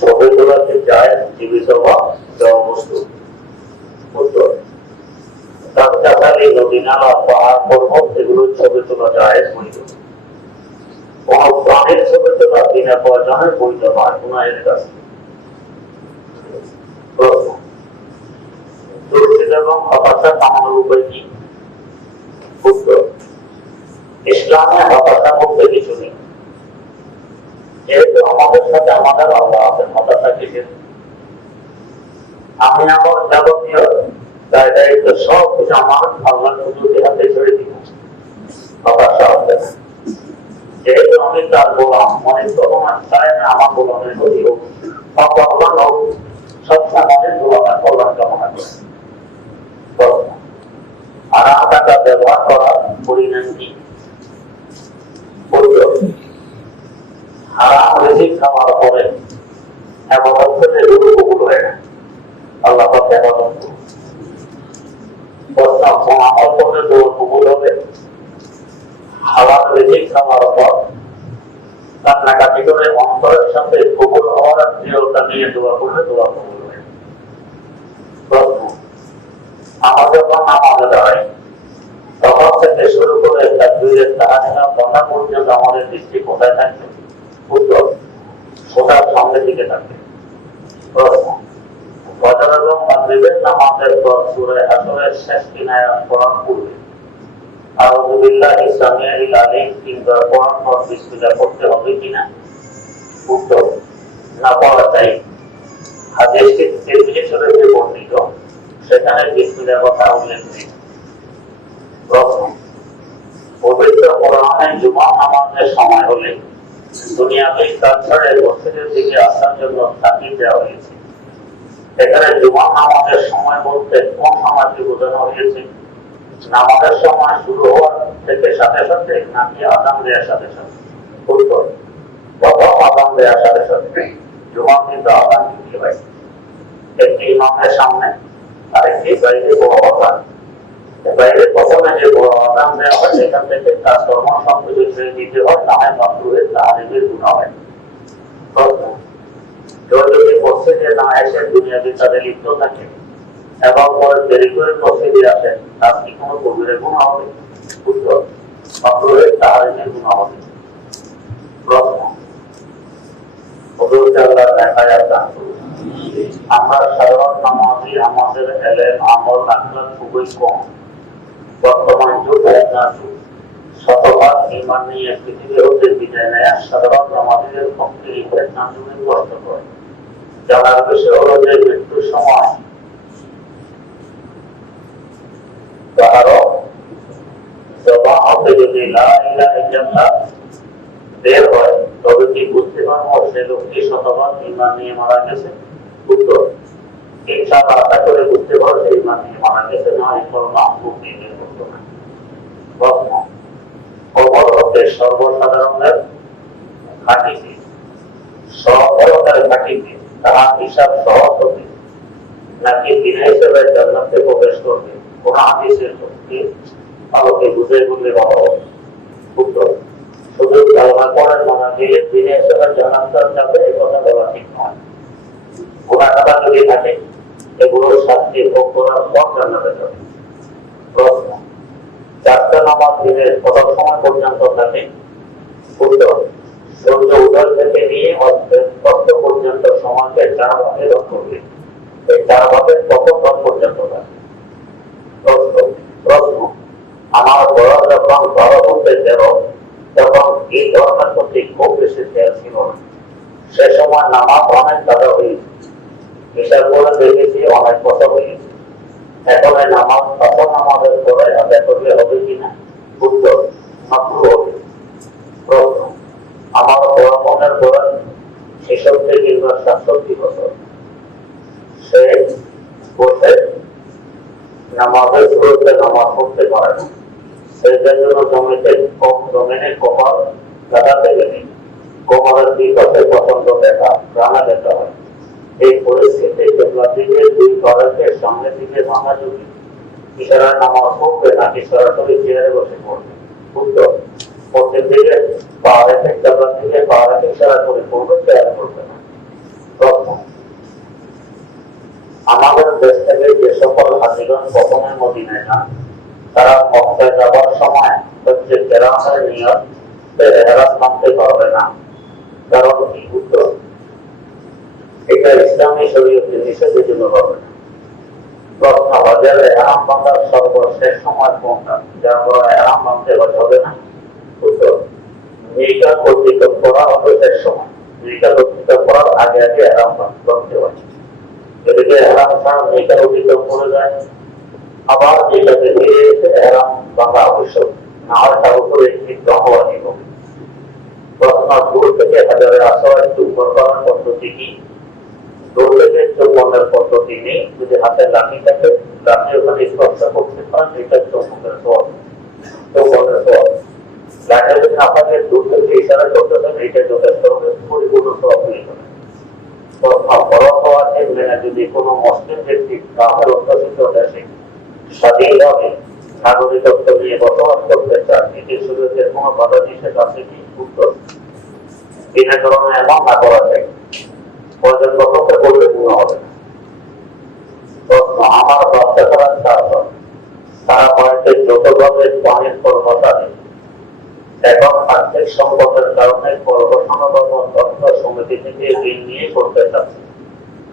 ছবি তোলাতে যায় জীবিত বা বস্তু উত্তর তাৎকালীন নদী নালা পাহাড় পর্বত এগুলো ছবি তোলা যায় বৈধ। কোন প্রাণীর ছবি তোলা বিনা প্রয়োজনে বৈধ নয় কোন আইনের কাছে। প্রশ্ন দুর্নীতি এবং হতাশা কামানোর উপায় কি? উত্তর ইসলামে হতাশা বলতে কিছু নেই, যেহেতু আমাদের সাথে আমাদের আল্লাহ আছেন। হতাশা কিসের? আমি আমার যাবতীয় দায় দায়িত্ব সব কিছু আমার আল্লাহর হুজুরের হাতে ছেড়ে দিব, হতাশা হবে না। যেহেতু আমি তার গোলাম, মনে কখনো চায় না আমার গোলামের ক্ষতি হোক, অকল্যাণ হোক, সবসময় মনের গোলামের কল্যাণ কামনা করে। আরাম টাকা ব্যবহার করার পরিণাম কি? হারাম রিজিক খাওয়ার পরে এবাদত করলে রূপ কবুল হয় না। আল্লাহ পাক এবাদত করুন। প্রশ্ন কোন আমল করলে দোয়া কবুল হবে? হালাল রিজিক খাওয়ার পর কান্নাকাটি করে অন্তরের সাথে কবুল হওয়ার দৃঢ়তা নিয়ে দোয়া করলে দোয়া কবুল হয়। প্রশ্ন আমরা যখন নামাজে দাঁড়াই তখন থেকে শুরু করে তাকবীরের তাহমিদ বন্ধা পর্যন্ত আমাদের দৃষ্টি কোথায় থাকবে? উত্তর সোজার সামনের দিকে থাকবে। প্রশ্ন ফজর এবং মাগরিবের নামাজের পর সূরা হাসরের শেষ তিন আয়াত পড়ার পূর্বে আউযু বিল্লাহি সামিউল আলিম তিনবার পড়ার পর বিসমিল্লাহ পড়তে হবে কিনা? উত্তর না পড়া চাই। হাদিসটি তিরমিজি শরীফে বর্ণিত, সেখানে বিসমিল্লাহর কথা উল্লেখ নেই। প্রশ্ন পবিত্র কোরআনে জুমা নামাজের সময় হলে দুনিয়াতে কাজ ছেড়ে মসজিদের দিকে আসার জন্য তাকিদ দেওয়া হয়েছে। এখানে জুমা নামাজের সময় বলতে কোন সময়কে বোঝানো হয়েছে? নামাজের সময় শুরু হওয়ার থেকে সাথে সাথে নাকি আযান দেওয়ার সাথে সাথে? উত্তর প্রথম আযান দেওয়ার সাথে সাথে। জুমা কিন্তু আযান দিতে হয় একটি ইমামের সামনে, আরেকটি বাইরে বড় আযান। বাইরে প্রথমে যে বড় আযান দেওয়া হয় সেখান থেকে কাজকর্ম সবকিছু ছেড়ে দিতে হয়, না হয় মাকরুহের তাহরিমের গুনাহ হয়। প্রশ্ন কেউ যদি মসজিদে না এসে দুনিয়াবি কাজে লিপ্ত থাকে এবং পরে দেরি করে মসজিদে আসেন, তার কি কোনো কবিরা গুনাহ হবে? উত্তর মাকরুহের তাহরিমের গুনাহ হবে। প্রশ্ন হুজুর আল্লাহ দেখায় দান করুন। আমরা সাধারণ নামাজি, আমাদের এলেম আমল আখলাক খুবই কম। বর্তমান যুগ একটা যুগ, শতভাগ ঈমান নিয়ে পৃথিবী হতে বিদায় নেয় সাধারণ নামাজীদের পক্ষে ইসলাম যুগে কষ্ট করে। জানার বিষয় হলো যে মৃত্যুর সময় কারো জবান হতে যদি লা ইলাহা ইল্লাল্লাহ বের হয়, তবে কি বুঝতে পারবো সে লোকটি শতভাগ ঈমান নিয়ে মারা গেছে? উত্তর ইনশাআল্লাহ আশা করে বুঝতে পারো সে ঈমান নিয়ে মারা গেছে, না এই কলমা মুক্তি বের করতে না। প্রশ্ন কবর হতে সর্বসাধারণের ঘাঁটিতে সর্বসাধারণের ঘাঁটিতে তাহার হিসাব সহজ হবে নাকি বিনা হিসেবে জান্নাতে প্রবেশ করবে? কোন হাদিসের শক্তি আলোকে বুঝে বললে ভালো হবে? উত্তর শুধু কালমা পড়ার মানা দিলে বিনা হিসেবে জান্নাতে যাবে এই কথা বলা ঠিক নয়। গুনাহগার যদি থাকে এগুলোর শাস্তি ভোগ করার পর জান্নাতে যাবে। প্রশ্ন চারটা নামাজ দিনের কত সময় পর্যন্ত থাকে? উত্তর সূর্য উদয় থেকে নিয়ে অস্ত পর্যন্ত সময়কে চার ভাগে ভাগ করবে। এই চার ভাগের কত পর পর্যন্ত থাকে? প্রশ্ন আমার বয়স যখন 12 হতে 13, তখন এই ধর্মের প্রতি খুব বেশি খেয়াল ছিল না। সে সময় নামাজ অনেক কাজা হয়েছে, হিসাব করে দেখেছি অনেক কথা হয়েছে। এখন এই নামাজ প্রথম নামাজের পরে আদায় করলে হবে কিনা? উত্তর মাকরুহ হবে। প্রশ্ন আমার বড় মনের বয়স 66 কিংবা 67 বছর, সে বসে নামাজের শুরুতে নামাজ পড়তে পারে না, সেই জন্য জমিনে কপাল লাগাতে গেলে কোমরের বিপথে পছন্দ দেখা প্রাণা দেখা হয়। এই পরিস্থিতি দিকে দুই ঘরের সামনের দিকে ভাঙা যদি ইশারা নামাজ পড়বে নাকি সরাসরি চেয়ারে বসে পড়বে? উত্তর পশ্চিম দিকে পাহাড়ে থেকে পাহাড়ে ইশারা করে করবে, শেয়ার করবে না। প্রশ্ন, আমাদের দেশ থেকে যে সকল হাজিগণ প্রথমে মদিনায় যান, তারা মক্কায় যাবার সময় হচ্ছে কেরামের নিয়ত এহরাম মানতে পারবে না, কারণ কি? উত্তর, এটা ইসলামী শরীয়তের নিষেধ, এই জন্য পারবে না। প্রশ্ন, হজের এহরাম বাঁধার সর্বশেষ সময় কোনটা, যার পর এহরাম বাঁধতে হবে না? উত্তর, মিকাত অতিক্রম করা হলো শেষ সময়। মিকাত অতিক্রম করার আগে আগে এহরাম বাঁধতে হয়। এদিকে এহরাম ছাড়া মিকাত অতিক্রম করে যায়, আবার মিকাতে ফিরে এসে এহরাম বাঁধা আবশ্যক, না হয় তার উপরে লিপ্ত হওয়া নিব। প্রশ্ন, দূর থেকে হাজারে আসওয়াদ চুম্বন করার পদ্ধতি কি? দূর থেকে চুম্বনের পদ্ধতি নেই, যদি হাতে লাঠি থাকে, লাঠি ওখানে স্পর্শ করতে পারেন, এটা চুম্বনের সওয়াব, চুম্বনের সওয়াব। লাঠি যদি আপনাকে দূর থেকে ইশারা করতে পারেন, এটা যথেষ্ট হবে, পরিপূর্ণ সওয়াব পেয়ে যাবেন। যদি কোনো মুসলিম ব্যক্তি তাদের অধ্যুষিত দেশে স্বাধীনভাবে নাগরিকত্ব নিয়ে বসবাস করতে চান, এটি শরীয়তের কোনো বাধা নিষেধ আছে কি? উত্তর, বিনা কারণে এমন না করা যায়, প্রয়োজন কখনো করলে গুণ হবে না। প্রশ্ন, আমার বাচ্চা করার চারজন, তারা বাড়িতে যতভাবে পানির পর বসাবে, এখন আর্থিক সংকটের কারণে পর্বসনগত তথ্য সমিতি থেকে ঋণ নিয়ে করতে চাচ্ছে,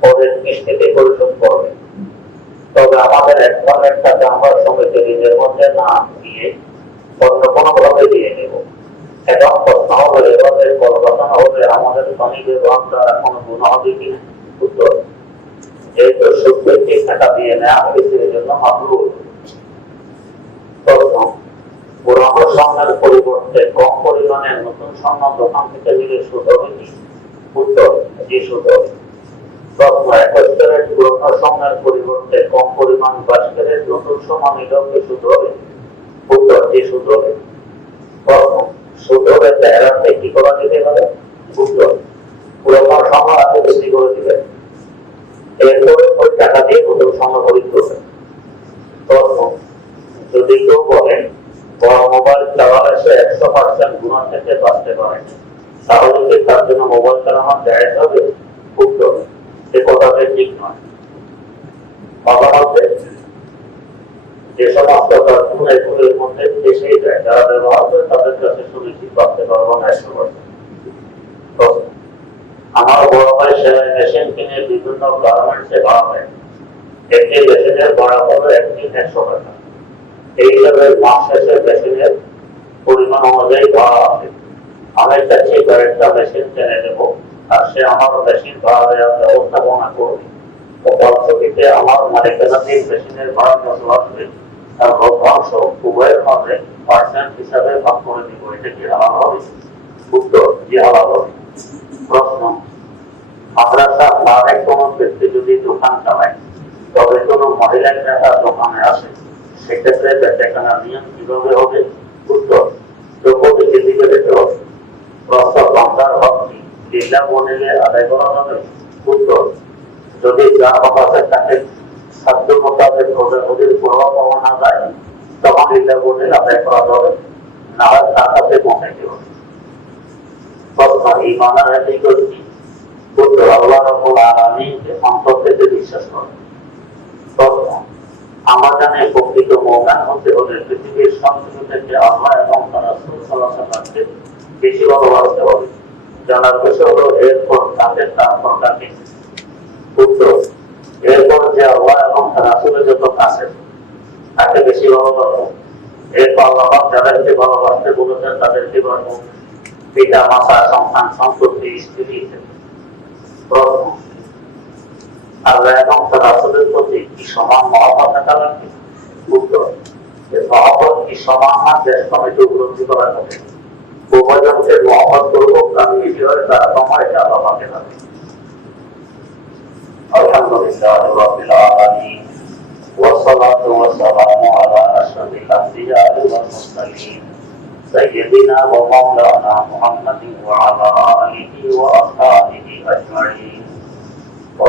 পরে কিস্তিতে পরিশোধ করবে। তবে আমাদের এক ধরনের টাকা আমরা সমিতি ঋণের মধ্যে না দিয়ে অন্য কোনো ভাবে দিয়ে নেব। এখন প্রশ্ন হবে, এভাবে পর্বসন হলে আমাদের পানি ব্যবহার দ্বারা কোনো গুণ হবে কিনা? উত্তর, যেহেতু সুদকে টাকা দিয়ে নেওয়া হয়েছে, এই জন্য মাকরুহ। প্রশ্ন, পুরনো স্বর্ণের পরিবর্তে কম পরিমাণে নতুন স্বর্ণ দোকান থেকে নিলে সুদ হবে কি? উত্তর, জি সুদ হবে। প্রশ্ন, 21 ক্যারেট পুরনো স্বর্ণের পরিবর্তে কম পরিমাণ 22 ক্যারেট নতুন স্বর্ণ নিলেও কি সুদ হবে? উত্তর, জি সুদ হবে। প্রশ্ন, সুদ হবে এড়াতে কি করা যেতে পারে? উত্তর, পুরনো স্বর্ণ আগে বিক্রি করে দিবেন, এরপরে ওই টাকা দিয়ে নতুন স্বর্ণ খরিদ করবেন। প্রশ্ন, যদি কেউ বলেন বড় মোবাইল চালালে সে 100% গুনাহ থেকে বাঁচতে পারে, তাহলে কি তার জন্য মোবাইল চালানো জায়েজ হবে? উত্তর, এ কথাটা ঠিক নয়। সাধারণত যে সমস্ত গুণের মধ্যে এসেই যায়, যারা ব্যবহার করে তাদের কাছে সুনিশ্চিত বাঁচতে পারবো না 100%। আমার বড় ভাই সেলাই মেশিন কিনে বিভিন্ন গার্মেন্টসে ভাড়া দেয়, একটি মেশিনের ভাড়া হলো একদিন 100 টাকা। এই হিসাবে মাস শেষে মেশিনের পরিমাণ অনুযায়ী ভাড়া আছে। আমি চাচ্ছি কয়েকটা মেশিন কিনে নেব, আর সে আমার মেশিন ভাড়া দেওয়ার ব্যবস্থাপনা করবে। ফলশ্রুতিতে আমার মালিকানাধীন মেশিনের ভাড়া যত আসবে তার লভ্যাংশ উভয়ের মধ্যে পার্সেন্ট হিসাবে ভাগ করে দিব। এটা কি হালাল হবে? উত্তর, জি হালাল হবে। প্রশ্ন, মাদ্রাসা প্রায় কোনো ব্যক্তি যদি দোকান চালায়, তবে কোনো মহিলার টাকা দোকানে আসে, সেক্ষেত্রে বেচাকেনার নিয়ম কিভাবে হবে? উত্তর, চোখও দিকে দিকে যেতে হবে। প্রশ্ন, বান্দার হক কি লিল্লাহ বলে আদায় করা যাবে? উত্তর, যদি যার হক আছে তাকে সাধ্য মোতাবেক ওদের প্রভাব পাওয়া না যায়, তখন লিল্লাহ বলে আদায় করা যাবে, না হয় তার কাছে পৌঁছাইতে হবে। প্রশ্ন, ঈমানের হাকিকত কি? উত্তর, আল্লাহ রাব্বুল আলামিনকে অন্তর থেকে বিশ্বাস করে। প্রশ্ন, আমরা জানি প্রকৃত মুমিন হতে হলে পৃথিবীর সব কিছু থেকে আল্লাহ এবং তার রাসূল সাল্লাল্লাহু আলাইহি ওয়াসাল্লামকে বেশি ভালোবাসতে হবে। জানার বিষয় হলো এরপর তাকে তারপর তাকে। উত্তর, এরপর যে আল্লাহ এবং তার রাসূলের যত কাছে তাকে বেশি ভালোবাসবো। এরপর আল্লাহ যাদেরকে ভালোবাসতে বলেছেন তাদেরকে ভালোবাসবো, পিতা মাতা সন্তান সম্পত্তি স্ত্রী। প্রশ্ন, আল্লাহ এবং তার রাসূলের প্রতি কি সমান মহব্বত থাকা লাগবে? উত্তর, মহব্বত কি সমান না দেশ কমিটি উপলব্ধি করা যাবে। উভয়জনকে মহব্বত করবো, কারণ বেশি হয় তার সময় এটা আল্লাহ পাকে থাকে। আলহামদুলিল্লাহ রাব্বিল আলামিন, ওয়াসসালাতু ওয়াসসালামু আলা আশরাফিল আমবিয়া ওয়াল মুরসালিন সাইয়্যিদিনা ওয়া মাওলানা মুহাম্মাদিন ওয়া আলা আলিহি ওয়া আসহাবিহি আজমাইন।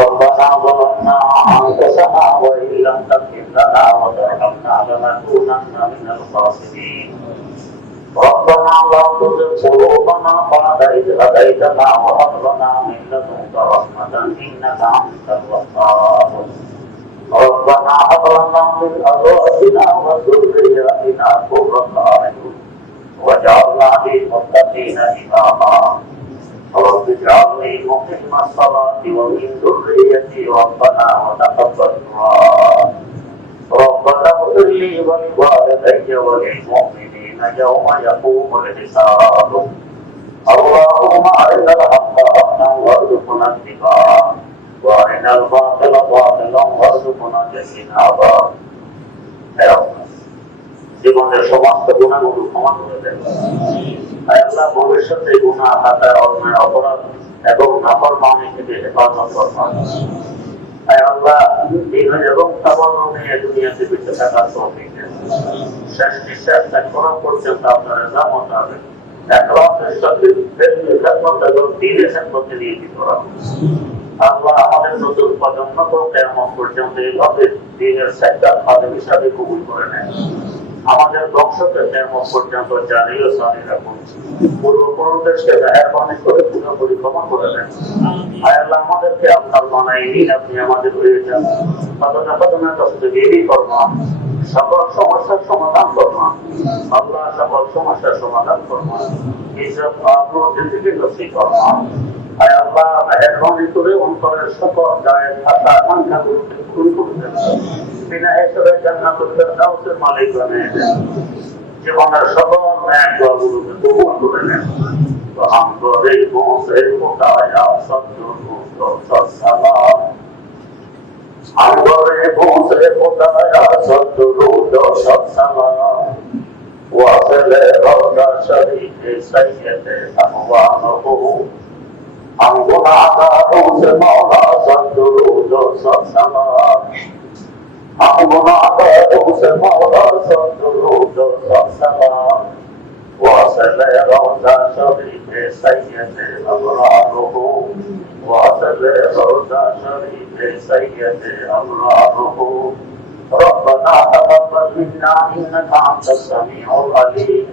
ربنا ظلمنا أنفسنا وإن لم تغفر لنا وترحمنا لنكونن من الخاسرين ربنا لا تزغ قلوبنا بعد إذ هديتنا وهب لنا من لدنك رحمة إنك أنت الوهاب ربنا هب لنا من أزواجنا وذرياتنا قرة أعين واجعلنا للمتقين إماما رب اجعلني مقيم الصلاة ومن ذريتي ربنا وتقبل دعاء ربنا اغفر لي ولوالدي وللمؤمنين يوم يقوم الحساب اللهم أرنا الحق حقا وارزقنا اتباعه وأرنا الباطل باطلا وارزقنا اجتنابه জীবনের সমস্ত গুণাগুলো ক্ষমা করে দেন আল্লাহ ভবিষ্যতে গুনাহ খাতায় অন্যায় অপরাধ এবং নাফরমানি থেকে হেফাজত ফরমান আল্লাহ দিন এবং তাওয়াক্কুল নিয়ে দুনিয়াতে বেঁচে থাকার তৌফিক দেন শেষ নিঃশ্বাস ত্যাগ করা পর্যন্ত আপনার রহমত মোতাবেক একরাতের সাথে খেদমত এবং দ্বীনের খেদমতে নিয়োজিত রাখুন আল্লাহ আমাদের নতুন প্রজন্মকে কিয়ামত পর্যন্ত এইভাবে দ্বীনের সেক্টর খাদেম হিসাবে কবুল করে নেন আমাদের বংশকে কিয়ামত পর্যন্ত জারি ও সারি রাখুন পূর্বপুরুষদেরকে মেহেরবানি করে পুরোপুরি ক্ষমা করে দেন আল্লাহ আমাদেরকে আপনার বানাইনি আপনি আমাদের হয়ে যান কদমে তসবিহি ফরমান সকল সমস্যার সমাধান ফরমান আল্লাহ সকল সমস্যার সমাধান ফরমান এইসব আপনার জিন্দেগি নসিব ফরমান আল্লাহ মেহেরবানি করে অন্তরের সকল গায়ের ভাষা আকাঙ্ক্ষাগুলোকে পূরণ করে দেন বিনা হিসেবে জান্নাতুল ফেরদাউসের মালিক বানিয়ে দেন জীবনের সকল ন্যায় দোয়াগুলোকে কবুল করে নেন हम गरीबों से खुदाया सत्सलाम हम गरीबों से खुदाया सत्सलाम वासिल रोज़ा शरीफ सैयद अमवानहु हम गुनाहगारों से मौला सत्सलाम हम गुनाहगारों से मौला सत्सलाम واصل روضة شريف سيد أبراره واصل روضة شريف سيد أبراره ربنا تقبل منا إنك أنت السميع العليم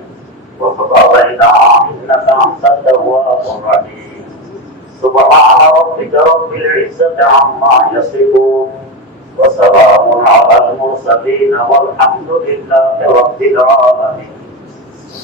وتب علينا إنك أنت التواب الرحيم سبحان ربك رب العزة عما يصفون وسلام على المرسلين والحمد لله رب العالمين